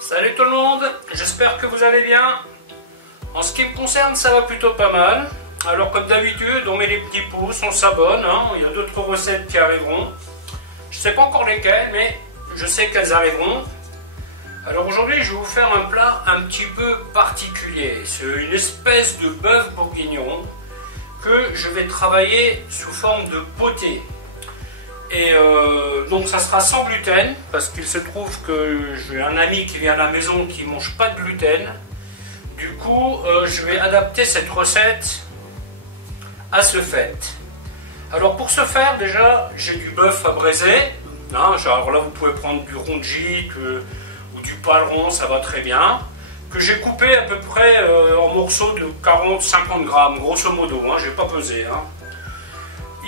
Salut tout le monde, j'espère que vous allez bien. En ce qui me concerne, ça va plutôt pas mal. Alors comme d'habitude, on met les petits pouces, on s'abonne, hein. Il y a d'autres recettes qui arriveront. Je ne sais pas encore lesquelles, mais je sais qu'elles arriveront. Alors aujourd'hui, je vais vous faire un plat un petit peu particulier. C'est une espèce de bœuf bourguignon que je vais travailler sous forme de potée. Et donc ça sera sans gluten, parce qu'il se trouve que j'ai un ami qui vient à la maison qui ne mange pas de gluten. Du coup, je vais adapter cette recette à ce fait. Alors pour ce faire, déjà, j'ai du bœuf à braiser. Hein, alors là, vous pouvez prendre du rondjit ou du paleron, ça va très bien. Que j'ai coupé à peu près en morceaux de 40-50 grammes, grosso modo. Hein, je n'ai pas pesé. Hein.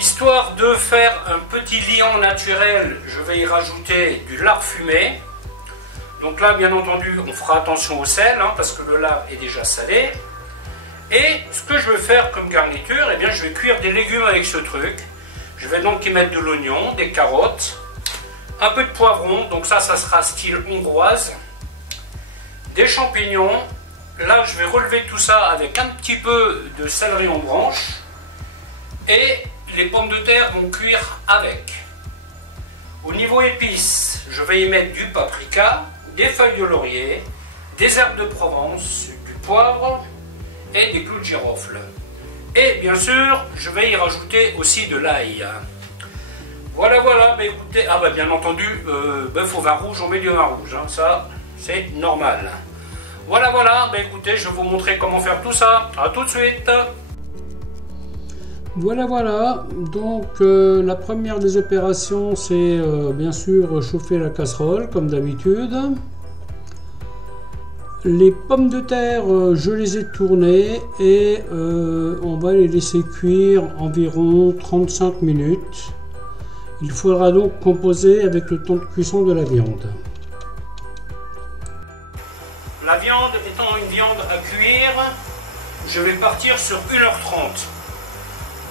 Histoire de faire un petit liant naturel, je vais y rajouter du lard fumé. Donc là, bien entendu, on fera attention au sel, hein, parce que le lard est déjà salé. Et ce que je vais faire comme garniture, eh bien, je vais cuire des légumes avec ce truc. Je vais donc y mettre de l'oignon, des carottes, un peu de poivron, donc ça sera style hongroise, des champignons. Là, je vais relever tout ça avec un petit peu de céleri en branche. Et les pommes de terre vont cuire avec. Au niveau épices, je vais y mettre du paprika, des feuilles de laurier, des herbes de Provence, du poivre et des clous de girofle. Et bien sûr, je vais y rajouter aussi de l'ail. Voilà, bah écoutez, bien entendu, bœuf au vin rouge, on met du vin rouge, hein, ça c'est normal. Voilà, bah écoutez, je vais vous montrer comment faire tout ça. A tout de suite. Voilà, donc la première des opérations, c'est bien sûr chauffer la casserole comme d'habitude. Les pommes de terre, je les ai tournées et on va les laisser cuire environ 35 minutes. Il faudra donc composer avec le temps de cuisson de la viande. La viande étant une viande à cuire, je vais partir sur 1h30.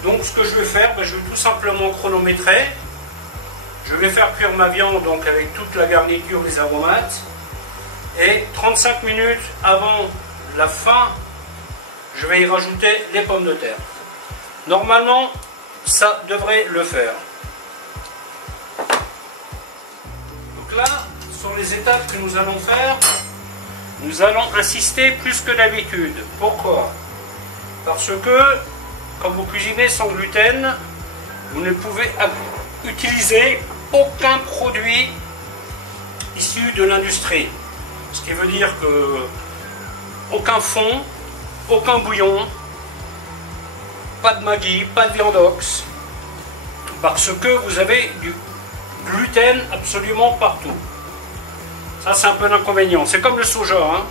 Donc ce que je vais faire, je vais tout simplement chronométrer. Je vais faire cuire ma viande donc avec toute la garniture, les aromates. Et 35 minutes avant la fin, je vais y rajouter les pommes de terre. Normalement, ça devrait le faire. Donc là, sur les étapes que nous allons faire, nous allons insister plus que d'habitude. Pourquoi? Parce que quand vous cuisinez sans gluten, vous ne pouvez utiliser aucun produit issu de l'industrie. Ce qui veut dire que aucun fond, aucun bouillon, pas de Maggi, pas de viandox, parce que vous avez du gluten absolument partout. Ça, c'est un peu l'inconvénient. C'est comme le soja. Hein.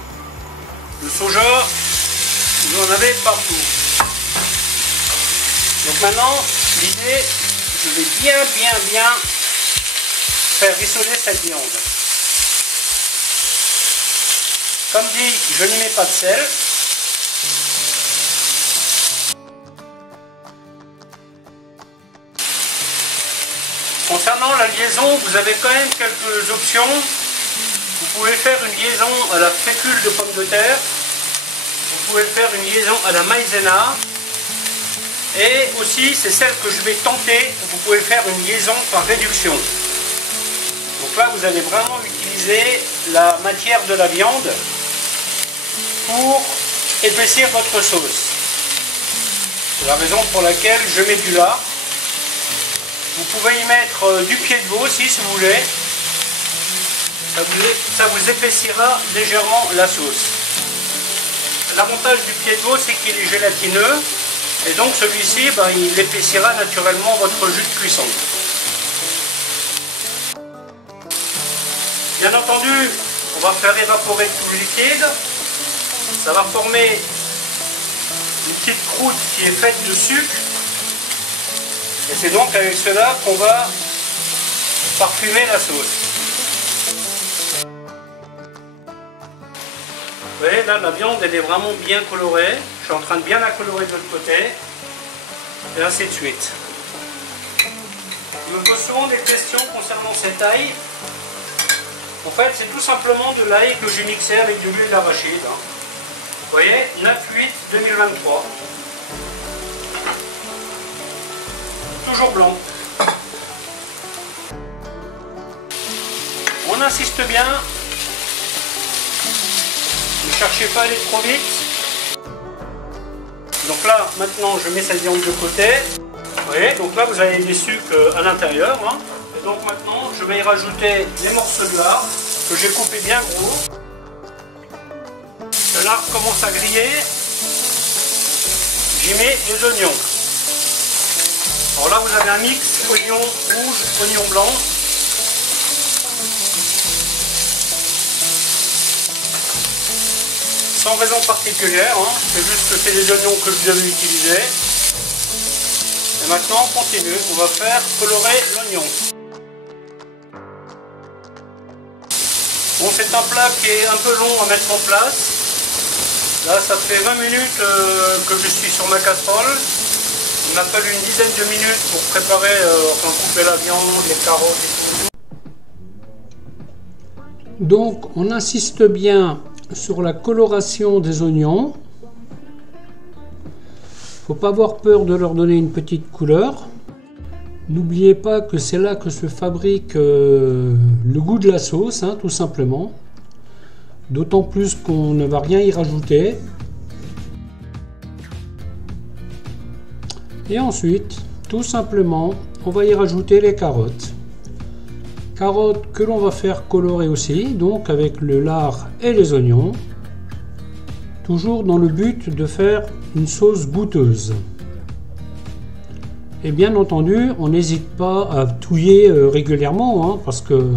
Le soja, vous en avez partout. Donc maintenant, l'idée, je vais bien faire rissoler cette viande. Comme dit, je n'y mets pas de sel. Concernant la liaison, vous avez quand même quelques options. Vous pouvez faire une liaison à la fécule de pommes de terre. Vous pouvez faire une liaison à la maïzena. Et aussi, c'est celle que je vais tenter, vous pouvez faire une liaison par réduction. Donc là, vous allez vraiment utiliser la matière de la viande pour épaissir votre sauce. C'est la raison pour laquelle je mets du lard. Vous pouvez y mettre du pied de veau aussi, si vous voulez. Ça vous épaissira légèrement la sauce. L'avantage du pied de veau, c'est qu'il est gélatineux. Et donc celui-ci, il épaissira naturellement votre jus de cuisson. Bien entendu, on va faire évaporer tout le liquide. Ça va former une petite croûte qui est faite de sucre. Et c'est donc avec cela qu'on va parfumer la sauce. Vous voyez, là, la viande, elle est vraiment bien colorée. Je suis en train de bien la colorer de l'autre côté. Et ainsi de suite. Il me pose souvent des questions concernant cette ail. En fait, c'est tout simplement de l'ail que j'ai mixé avec de l'huile d'arachide. Hein. Vous voyez, 9/8/2023. Toujours blanc. On insiste bien. Ne cherchez pas à aller trop vite. Donc là, maintenant, je mets cette viande de côté. Vous voyez, donc là, vous avez des sucres à l'intérieur. Hein. Et donc maintenant, je vais y rajouter les morceaux de lard que j'ai coupé bien gros. Le lard commence à griller. J'y mets les oignons. Alors là, vous avez un mix oignon rouge, oignon blanc. Sans raison particulière, hein. C'est juste que c'est les oignons que je devais utiliser. Et maintenant, on continue. On va faire colorer l'oignon. Bon, c'est un plat qui est un peu long à mettre en place. Là, ça fait 20 minutes que je suis sur ma casserole. Il m'a fallu une dizaine de minutes pour préparer, couper la viande, les carottes et tout. Donc, on insiste bien sur la coloration des oignons. Faut pas avoir peur de leur donner une petite couleur. N'oubliez pas que c'est là que se fabrique le goût de la sauce, hein, tout simplement. D'autant plus qu'on ne va rien y rajouter. Et ensuite, tout simplement, on va y rajouter les carottes. Carottes que l'on va faire colorer aussi, donc avec le lard et les oignons. Toujours dans le but de faire une sauce goûteuse. Et bien entendu, on n'hésite pas à touiller régulièrement, hein, parce que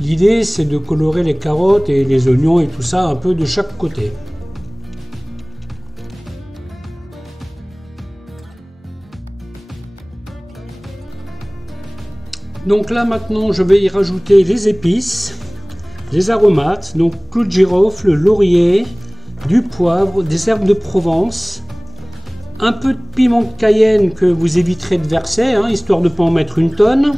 l'idée c'est de colorer les carottes et les oignons et tout ça un peu de chaque côté. Donc là maintenant je vais y rajouter les épices, les aromates, donc clou de girofle, laurier, du poivre, des herbes de Provence, un peu de piment de Cayenne que vous éviterez de verser, hein, histoire de ne pas en mettre une tonne.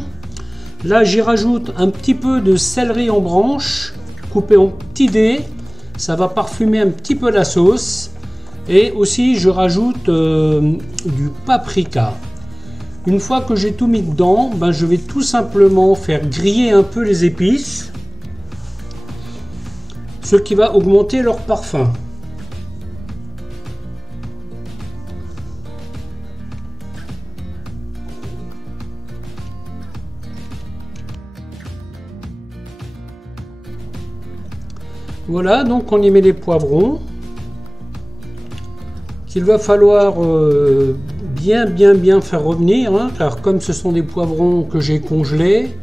Là j'y rajoute un petit peu de céleri en branches, coupé en petits dés, ça va parfumer un petit peu la sauce. Et aussi je rajoute du paprika. Une fois que j'ai tout mis dedans, ben, je vais tout simplement faire griller un peu les épices, ce qui va augmenter leur parfum. Voilà, donc on y met les poivrons qu'il va falloir bien faire revenir, hein, car comme ce sont des poivrons que j'ai congelés,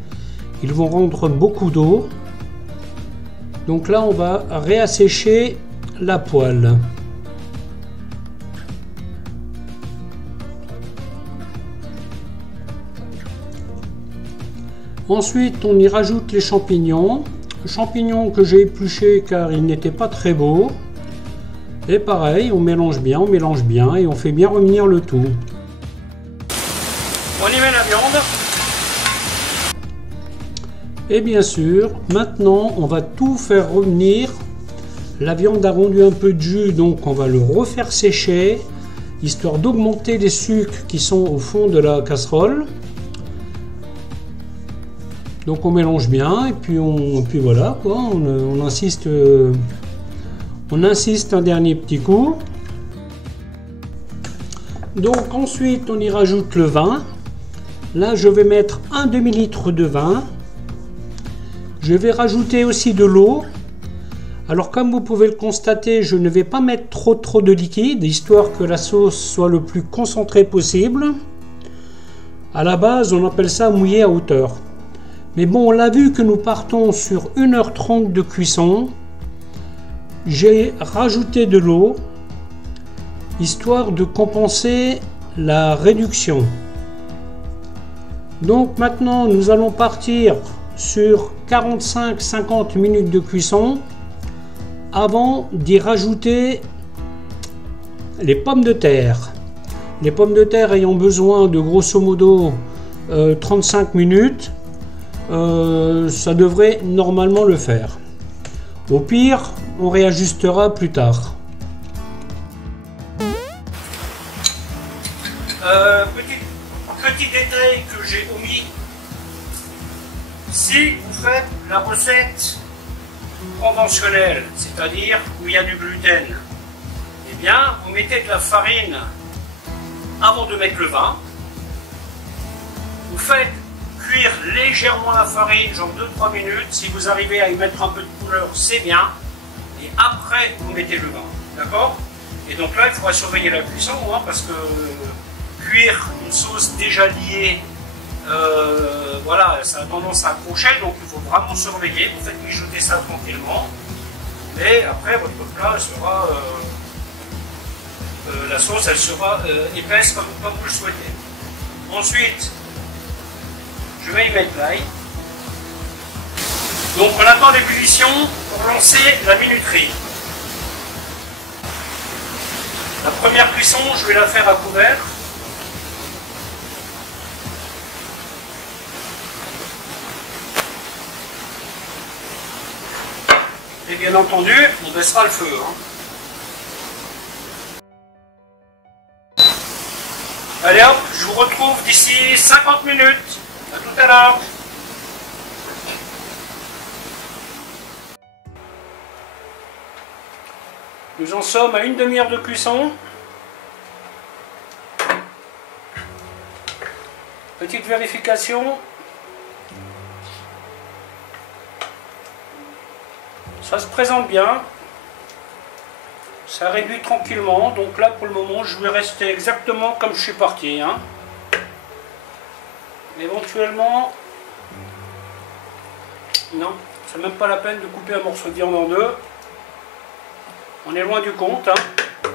ils vont rendre beaucoup d'eau. Donc là on va réassécher la poêle. Ensuite on y rajoute les champignons. Champignons que j'ai épluchés car ils n'étaient pas très beaux. Et pareil, on mélange bien et on fait bien revenir le tout. On y met la viande. Et bien sûr, maintenant on va tout faire revenir. La viande a rendu un peu de jus, donc on va le refaire sécher, histoire d'augmenter les sucres qui sont au fond de la casserole. Donc on mélange bien et puis voilà quoi, on insiste un dernier petit coup. Donc ensuite on y rajoute le vin. Là je vais mettre un demi-litre de vin. Je vais rajouter aussi de l'eau. Alors comme vous pouvez le constater, je ne vais pas mettre trop de liquide, histoire que la sauce soit le plus concentrée possible. À la base on appelle ça mouiller à hauteur. Mais bon, on l'a vu que nous partons sur 1h30 de cuisson. J'ai rajouté de l'eau, histoire de compenser la réduction. Donc maintenant, nous allons partir sur 45-50 minutes de cuisson avant d'y rajouter les pommes de terre. Les pommes de terre ayant besoin de grosso modo 35 minutes. ça devrait normalement le faire. Au pire, on réajustera plus tard. Petit détail que j'ai omis, si vous faites la recette conventionnelle, c'est-à-dire où il y a du gluten, eh bien vous mettez de la farine avant de mettre le vin, vous faites cuire légèrement la farine, genre 2-3 minutes, si vous arrivez à y mettre un peu de couleur, c'est bien, et après vous mettez le vin, d'accord? Et donc là il faudra surveiller la cuisson, hein, parce que cuire une sauce déjà liée, voilà, ça a tendance à accrocher, donc il faut vraiment surveiller. Vous faites mijoter ça tranquillement, mais après votre plat sera, la sauce elle sera épaisse comme vous le souhaitez. Ensuite, je vais y mettre l'ail. Donc on attend l'ébullition pour lancer la minuterie. La première cuisson, je vais la faire à couvert. Et bien entendu, on baissera le feu. Allez hop, je vous retrouve d'ici 50 minutes. À tout à l'heure. Nous en sommes à une demi-heure de cuisson. Petite vérification. Ça se présente bien, ça réduit tranquillement, donc là pour le moment je vais rester exactement comme je suis parti. Hein. Éventuellement, non, c'est même pas la peine de couper un morceau de viande en deux, on est loin du compte. Hein.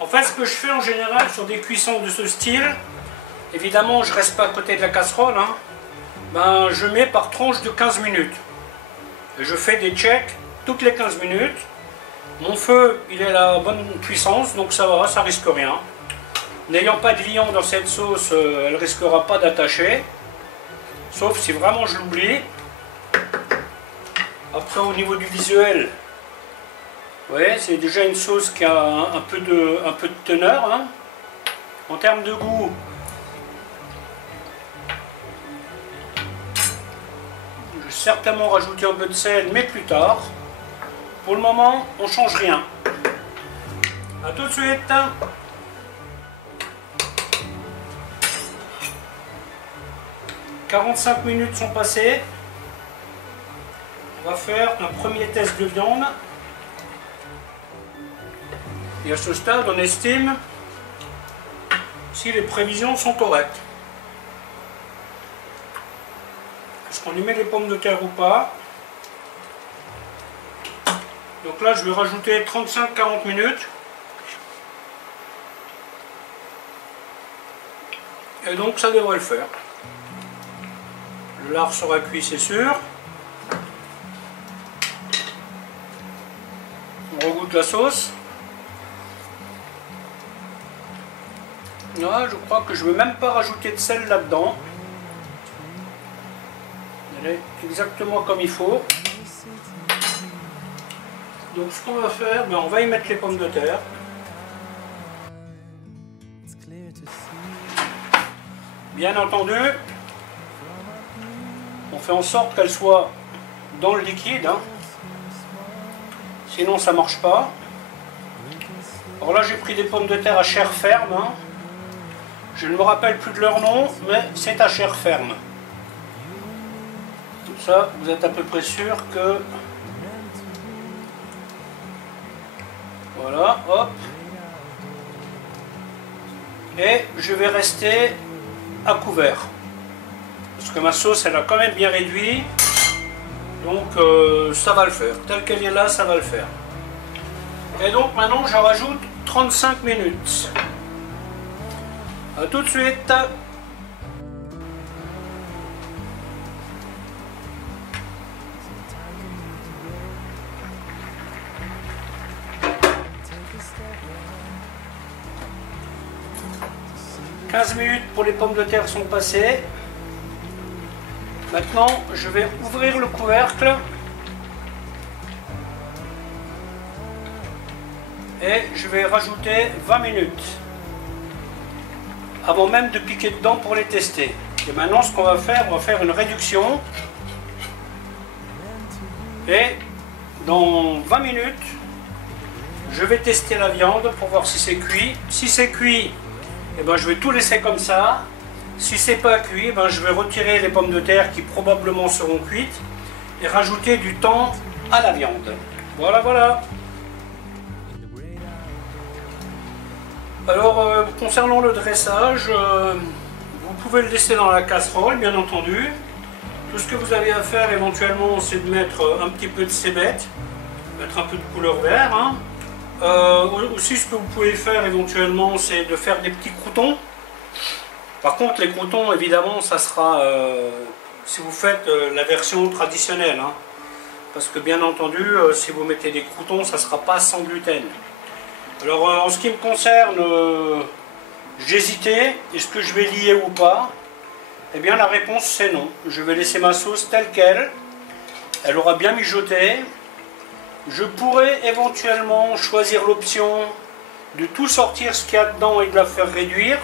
En fait ce que je fais en général sur des cuissons de ce style, évidemment je reste pas à côté de la casserole, hein, ben, je mets par tranche de 15 minutes. Je fais des checks toutes les 15 minutes. Mon feu, il est à la bonne puissance, donc ça va, ça risque rien. N'ayant pas de liant dans cette sauce, elle risquera pas d'attacher. Sauf si vraiment je l'oublie. Après, au niveau du visuel, ouais, c'est déjà une sauce qui a un peu de teneur. Hein. En termes de goût, certainement rajouter un peu de sel, mais plus tard. Pour le moment, on ne change rien. A tout de suite. 45 minutes sont passées. On va faire un premier test de viande. Et à ce stade, on estime si les prévisions sont correctes. Est-ce qu'on y met les pommes de terre ou pas? Donc là, je vais rajouter 35-40 minutes. Et donc, ça devrait le faire. Le lard sera cuit, c'est sûr. On regoute la sauce. Là, je crois que je ne vais même pas rajouter de sel là-dedans. Elle est exactement comme il faut. Donc ce qu'on va faire, ben, on va y mettre les pommes de terre. Bien entendu, on fait en sorte qu'elles soient dans le liquide. Hein. Sinon ça ne marche pas. Alors là j'ai pris des pommes de terre à chair ferme. Hein. Je ne me rappelle plus de leur nom, mais c'est à chair ferme. Tout ça, vous êtes à peu près sûr que... Voilà, hop. Et je vais rester à couvert. Parce que ma sauce, elle a quand même bien réduit. Donc ça va le faire. Telle qu'elle est là, ça va le faire. Et donc maintenant, je rajoute 35 minutes. A tout de suite. « 15 minutes pour les pommes de terre sont passées. Maintenant, je vais ouvrir le couvercle et je vais rajouter 20 minutes avant même de piquer dedans pour les tester. Et maintenant, ce qu'on va faire une réduction et dans 20 minutes, je vais tester la viande pour voir si c'est cuit. Si c'est cuit, eh ben, je vais tout laisser comme ça. Si c'est pas cuit, ben, je vais retirer les pommes de terre qui probablement seront cuites et rajouter du thon à la viande. Voilà, voilà. Alors, concernant le dressage, vous pouvez le laisser dans la casserole, bien entendu. Tout ce que vous avez à faire éventuellement, c'est de mettre un petit peu de cébette, mettre un peu de couleur vert. Hein. Aussi, ce que vous pouvez faire éventuellement, c'est de faire des petits croûtons. Par contre, les croûtons, évidemment, ça sera si vous faites la version traditionnelle. Hein. Parce que, bien entendu, si vous mettez des croûtons, ça ne sera pas sans gluten. Alors, en ce qui me concerne, j'hésitais, est-ce que je vais lier ou pas? Eh bien, la réponse, c'est non. Je vais laisser ma sauce telle qu'elle. Elle aura bien mijoté. Je pourrais éventuellement choisir l'option de tout sortir ce qu'il y a dedans et de la faire réduire.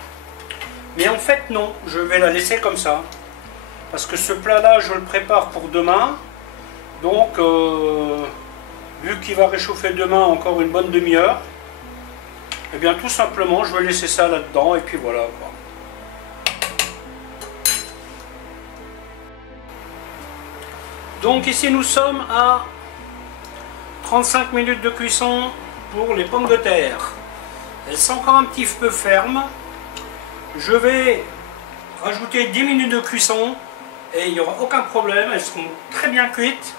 Mais en fait non, je vais la laisser comme ça. Parce que ce plat-là, je le prépare pour demain. Donc, vu qu'il va réchauffer demain encore une bonne demi-heure, eh bien tout simplement, je vais laisser ça là-dedans et puis voilà, quoi. Donc ici nous sommes à 35 minutes de cuisson pour les pommes de terre. Elles sont encore un petit peu fermes. Je vais rajouter 10 minutes de cuisson et il n'y aura aucun problème, elles seront très bien cuites.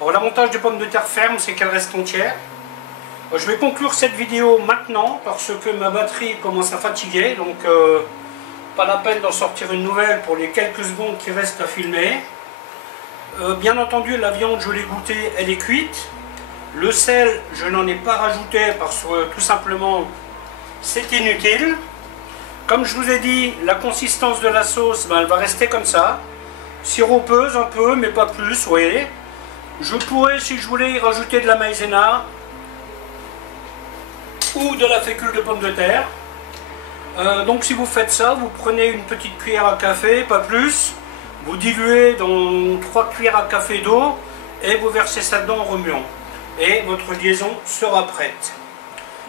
Alors l'avantage des pommes de terre fermes, c'est qu'elles restent entières. Je vais conclure cette vidéo maintenant parce que ma batterie commence à fatiguer, donc pas la peine d'en sortir une nouvelle pour les quelques secondes qui restent à filmer. Bien entendu, la viande, je l'ai goûtée, elle est cuite. Le sel, je n'en ai pas rajouté parce que tout simplement, c'est inutile. Comme je vous ai dit, la consistance de la sauce, ben, elle va rester comme ça. Siropeuse un peu, mais pas plus, vous voyez. Je pourrais, si je voulais, y rajouter de la maïzena ou de la fécule de pommes de terre. Donc si vous faites ça, vous prenez une petite cuillère à café, pas plus. Vous diluez dans 3 cuillères à café d'eau et vous versez ça dedans en remuant. Et votre liaison sera prête.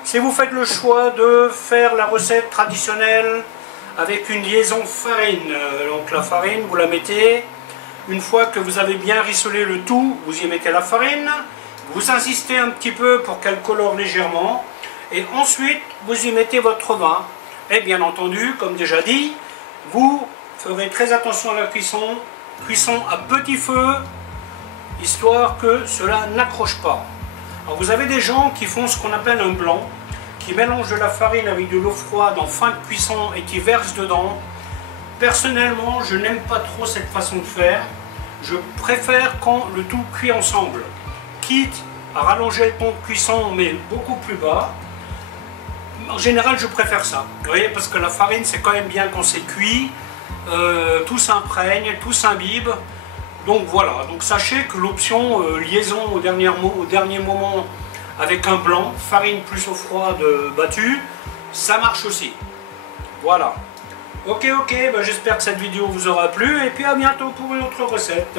Si vous faites le choix de faire la recette traditionnelle avec une liaison farine, donc la farine, vous la mettez, une fois que vous avez bien rissolé le tout, vous y mettez la farine, vous insistez un petit peu pour qu'elle colore légèrement, et ensuite vous y mettez votre vin. Et bien entendu, comme déjà dit, vous ferez très attention à la cuisson, cuisson à petit feu, histoire que cela n'accroche pas. Alors vous avez des gens qui font ce qu'on appelle un blanc, qui mélangent de la farine avec de l'eau froide en fin de cuisson et qui versent dedans. Personnellement, je n'aime pas trop cette façon de faire. Je préfère quand le tout cuit ensemble, quitte à rallonger le temps de cuisson mais beaucoup plus bas. En général, je préfère ça. Vous voyez, parce que la farine, c'est quand même bien quand c'est cuit. Tout s'imprègne, tout s'imbibe. Donc voilà, donc sachez que l'option liaison au dernier moment avec un blanc, farine plus eau froide battue, ça marche aussi. Voilà. Ok, ben j'espère que cette vidéo vous aura plu et puis à bientôt pour une autre recette.